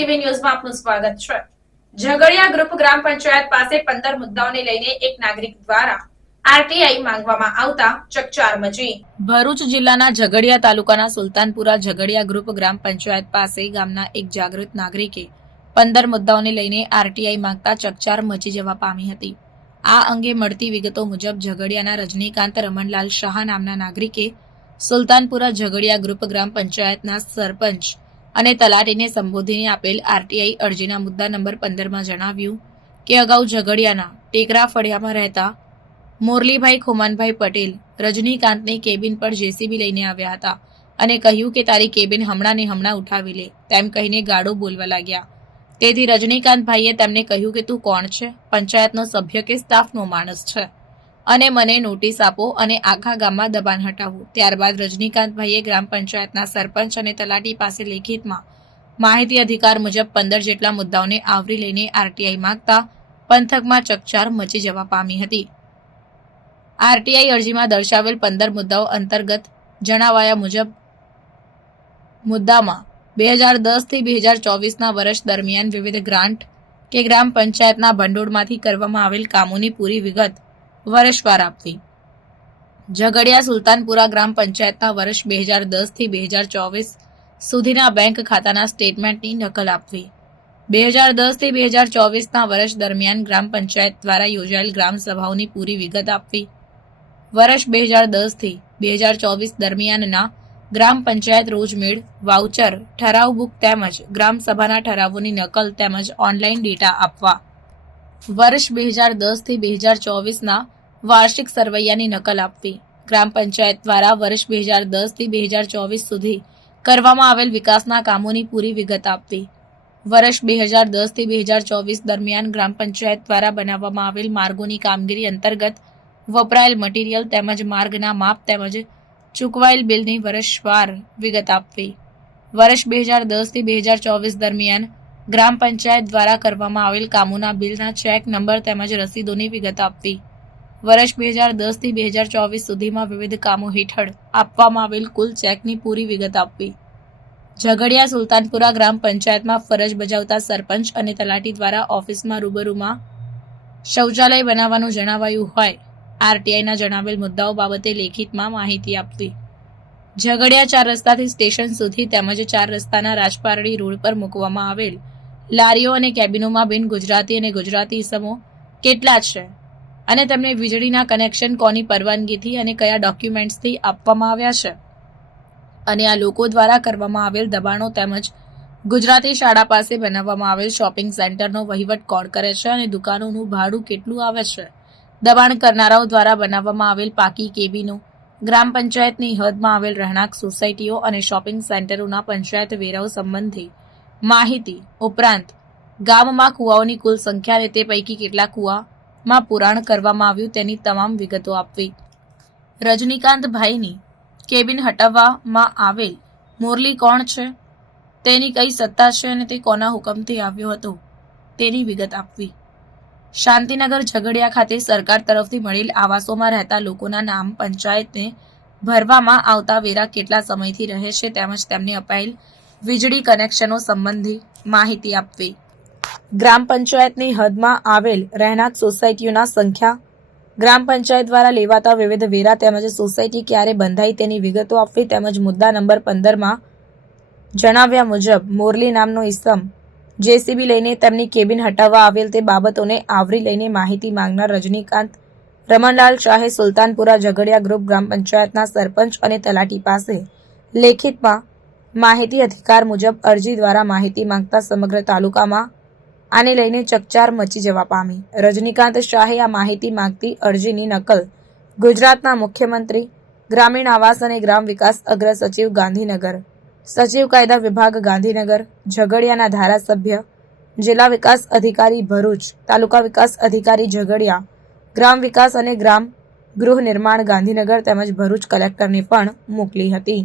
TV ન્યૂઝમાં આપનું સ્વાગત છે। ઝઘડિયા ગ્રુપ ગ્રામ પંચાયત પાસે 15 મુદ્દાઓને લઈને એક નાગરિક દ્વારા આરટીઆઈ માંગવામાં આવતા ચકચાર મચી। ભરૂચ જિલ્લાના ઝઘડિયા તાલુકાના સુલતાનપુરા ઝઘડિયા ગ્રુપ ગ્રામ પંચાયત પાસે ગામના એક જાગૃત નાગરિકે 15 મુદ્દાઓને લઈને આરટીઆઈ માંગતા ચકચાર મચી જવા પામી હતી। આ અંગે મળતી વિગતો મુજબ ઝઘડિયાના રજનીકાંત રમણલાલ શાહ નામના નાગરિકે સુલતાનપુરા ઝઘડિયા ગ્રુપ ગ્રામ પંચાયતના સરપંચ અને તલાટીને સંબોધીને આપેલ આરટીઆઈ અરજીના મુદ્દા નંબર 15માં જણાવ્યું કે અગાઉ ઝઘડિયાના ટેકરા ફળિયામાં રહેતા મોરલીભાઈ ખુમાનભાઈ પટેલ રજનીકાંતની કેબિન પર જેસીબી લઈને આવ્યા હતા અને કહ્યું કે તારી કેબિન હમણાં ને હમણાં ઉઠાવી લે તેમ કહીને ગાળો બોલવા લાગ્યા। તેથી રજનીકાંતભાઈએ તેમને કહ્યું કે તું કોણ છે, પંચાયતનો સભ્ય કે સ્ટાફનો માણસ છે અને મને નોટિસ આપો અને આખા ગામમાં દબાણ હટાવો। ત્યારબાદ રજનીકાંતભાઈએ ગ્રામ પંચાયતના સરપંચ અને તલાટી પાસે લેખિતમાં માહિતી અધિકાર મુજબ 15 જેટલા મુદ્દાઓને આવરી લઈને આરટીઆઈ માંગતા પંથકમાં ચકચાર મચી જવા પામી હતી। આરટીઆઈ અરજીમાં દર્શાવેલ 15 મુદ્દાઓ અંતર્ગત જણાવાયા મુજબ મુદ્દામાં 2010 થી 2024ના વર્ષ દરમિયાન વિવિધ ગ્રાન્ટ કે ગ્રામ પંચાયતના ભંડોળમાંથી કરવામાં આવેલ કામોની પૂરી વિગત વર્ષવાર આપવી। ઝઘડિયા સુલતાનપુરા ગ્રામ પંચાયતના વર્ષ 2010 થી 2024 સુધીના બેંક ખાતાના સ્ટેટમેન્ટની નકલ આપવી। 2010 થી 2024ના વર્ષ દરમિયાન ગ્રામ પંચાયત દ્વારા યોજાયેલ ગ્રામ સભાઓની પૂરી વિગત આપવી। વર્ષ 2010 થી 2024 દરમિયાનના ગ્રામ પંચાયત રોજમેળ, વાઉચર, ઠરાવ બુક તેમજ ગ્રામ સભાના ઠરાવોની નકલ તેમજ ઓનલાઈન ડેટા આપવા। વર્ષ 2010 થી 2024ના વાર્ષિક સરવૈયાની નકલ આપવી। ગ્રામ પંચાયત દ્વારા વર્ષ 2010 થી 2024 સુધી કરવામાં આવેલ વિકાસના કામોની પૂરી વિગત આપવી। વર્ષ 2010 થી 2024 દરમિયાન ગ્રામ પંચાયત દ્વારા બનાવવામાં આવેલ માર્ગોની કામગીરી અંતર્ગત વપરાયેલ મટીરીયલ તેમજ માર્ગના માપ તેમજ ચૂકવાયેલ બિલની વર્ષવાર વિગત આપવી। વર્ષ 2010 થી 2024 દરમિયાન ગ્રામ પંચાયત દ્વારા કરવામાં આવેલ કામોના બિલના ચેક નંબર તેમજ રસીદોની વિગત આપવી। વર્ષ 2010 થી 2024 સુધીમાં વિવિધ કામો હેઠળ આપવામાં આવેલ કુલ ચેકની પૂરી વિગત આપવી। ઝઘડિયા સુલતાનપુરા ગ્રામ પંચાયતમાં ફરજ બજાવતા સરપંચ અને તલાટી દ્વારા ઓફિસમાં રૂબરૂમાં શૌચાલય બનાવવાનું જણાવાયું હોય આરટીઆઈના જણાવેલ મુદ્દાઓ બાબતે લેખિતમાં માહિતી આપવી। ઝઘડિયા 4 રસ્તાથી સ્ટેશન સુધી તેમજ 4 રસ્તાના રાજપારડી રોડ પર મૂકવામાં આવેલ લારીઓ અને કેબિનોમાં બિન ગુજરાતી અને ગુજરાતી ઇસમો કેટલા છે અને તેમને વીજળીના કનેક્શન કોની પરવાનગીથી અને કયા ડોક્યુમેન્ટ્સથી આપવામાં આવ્યા છે અને આ લોકો દ્વારા કરવામાં આવેલ દબાણો તેમજ ગુજરાતી શાળા પાસે બનાવવામાં આવેલ શોપિંગ સેન્ટરનો વહીવટ કોણ કરે છે અને દુકાનોનું ભાડું કેટલું આવે છે। દબાણ કરનારાઓ દ્વારા બનાવવામાં આવેલ પાકી કેબિનો, ગ્રામ પંચાયતની હદમાં આવેલ રહેણાંક સોસાયટીઓ અને શોપિંગ સેન્ટરોના પંચાયત વેરાઓ સંબંધી માહિતી ઉપરાંત ગામમાં કુવાઓની કુલ સંખ્યા અને તે પૈકી કેટલા કુવામાં પુરાણ કરવામાં આવ્યું તેની તમામ વિગતો આપવી। રજનીકાંતભાઈની કેબિન હટાવવામાં આવેલ મોરલી કોણ છે, તેની કઈ સત્તા છે અને તે કોના હુકમથી આવ્યો હતો તેની વિગત આપવી। શાંતિનગર ઝઘડિયા ખાતે સરકાર તરફથી મળેલ આવાસોમાં રહેતા લોકોના નામ પંચાયતને ભરવામાં આવતા વેરા કેટલા સમયથી રહે છે તેમજ તેમને અપાયેલ વીજળી કનેક્શનો સંબંધી માહિતી આપવી। ગ્રામ પંચાયતની હદમાં આવેલ રહેણાંક સોસાયટીઓના સંખ્યા, ગ્રામ પંચાયત દ્વારા લેવાતા વિવિધ વેરા તેમજ સોસાયટી ક્યારે બંધાઈ તેની વિગતો આપવી તેમજ મુદ્દા નંબર 15માં જણાવ્યા મુજબ મોરલી નામનો ઇસમ જેસીબી લઈને તેમની કેબિન હટાવવા આવેલ તે બાબતોને આવરી લઈને માહિતી માંગનાર રજનીકાંત રમણલાલ શાહે સુલતાનપુરા ઝઘડિયા ગ્રુપ ગ્રામ પંચાયતના સરપંચ અને તલાટી પાસે લેખિતમાં માહિતી અધિકાર મુજબ અરજી દ્વારા માહિતી માંગતા સમગ્ર તાલુકામાં આને લઈને ચકચાર મચી જવા પામી। રજનીકાંત શાહે આ માહિતી માંગતી અરજીની નકલ ગુજરાતના મુખ્યમંત્રી, ગ્રામીણ આવાસ અને ગ્રામ વિકાસ અગ્ર સચિવ ગાંધીનગર, સચિવ કાયદા વિભાગ ગાંધીનગર, ઝઘડિયાના ધારાસભ્ય, જિલ્લા વિકાસ અધિકારી ભરૂચ, તાલુકા વિકાસ અધિકારી ઝઘડિયા, ગ્રામ વિકાસ અને ગ્રામ ગૃહ નિર્માણ ગાંધીનગર તેમજ ભરૂચ કલેક્ટરને પણ મોકલી હતી।